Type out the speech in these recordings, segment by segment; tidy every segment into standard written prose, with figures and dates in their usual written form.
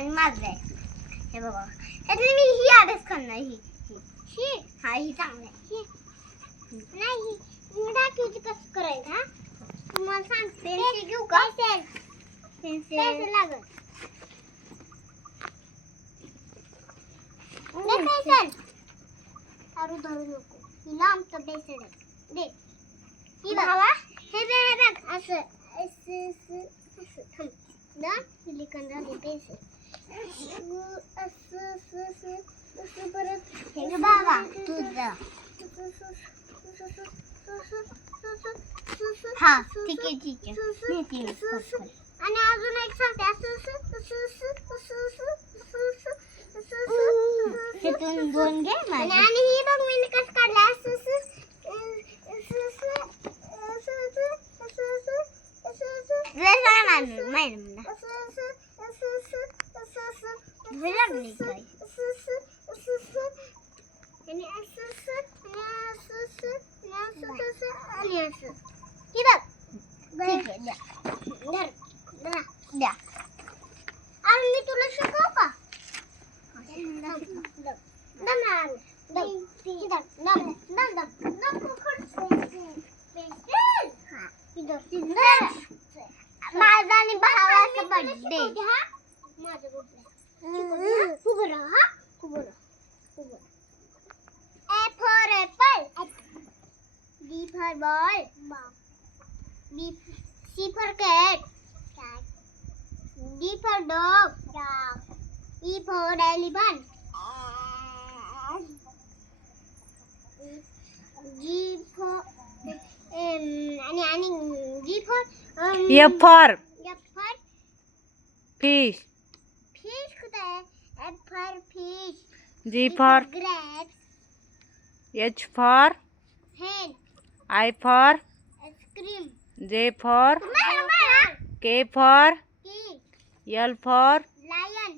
आणि माझं आहे. हे बघा त्यातली मी ही अभ्यास करणार. ही हा ही चांगली आहे. नाही मी दाखवते कसं करायचं. हा तुम्हाला सांगते. पेन्सिल घेऊ का? पेन्सिल लागत. पेन्सिल धरू नको. ही लांब पेन्सिल आहे. दे ही भावा. हे बघ असं थांब ना. सिलिकॉन झाली पेन्सिल असं परत. हे बाबा तुझं. हा ठीक आहे आणि अजून एक सांगते. तिथून दोन घे आणि ही बघ मी कसं काढलं. मी तुला शिकवू का? माझा आणि भावाचा birthday. A for apple. B for ball. C for cat. D for dog. E for elephant. G for आणि G for F for fish. fish कुठे आहे? F for fish. G for grapes. H for hen. I for ice cream. J for K for key. L for lion.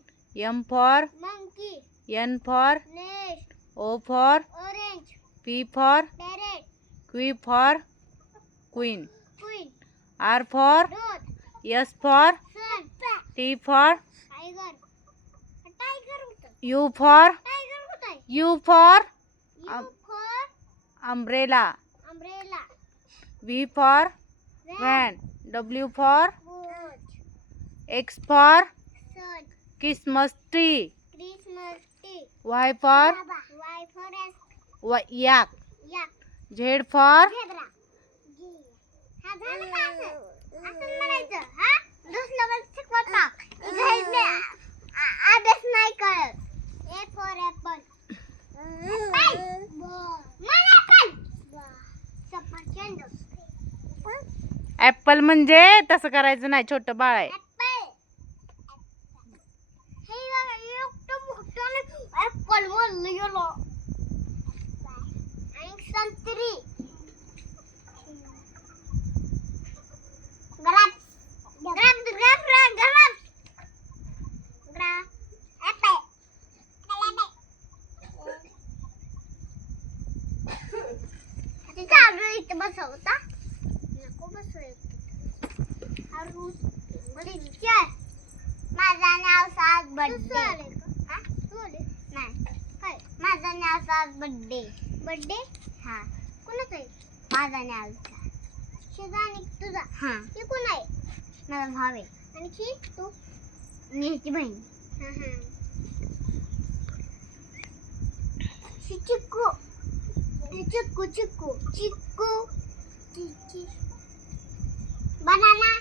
M for monkey. N for nest. O for orange. P for parrot. Q for queen. queen. R for dot. S for sun. T for tiger. tiger होतं. U for tiger कुठे आहे? U for U for umbrella. umbrella. V for van. W for watch. X for sun. Christmas tree. Christmas tree. Y for Y for yak. yak. Z for zebra. हा झालं का असं? असं म्हणायचं. हा दुसरं पण शिकवता. अभ्यास नाही करत. A for apple. सफरचंद. ऍपल म्हणजे तसं करायचं नाही. छोटं बाळ आहे. हे बघा एकटं मोठं ऍपल बोललं गेलो. आणि संत्री. ग्राप्स. चालू इथं बसवता नको बसवायचं. माझा नाव आज बर्थडे. नाही काय माझा नाव आज बर्थडे. हा कोणाचा आहे? माझा नाव शिजा आणि तुझा. हा हे कोण आहे? माझा भाव आहे. आणखी तू? मी ह्याची बहीण. चिक्कू. बनाना.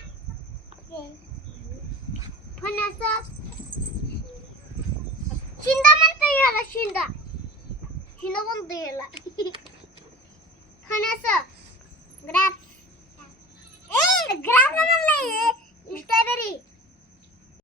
फणस. शिंदा म्हणतो याला. शिंदा म्हणतो याला.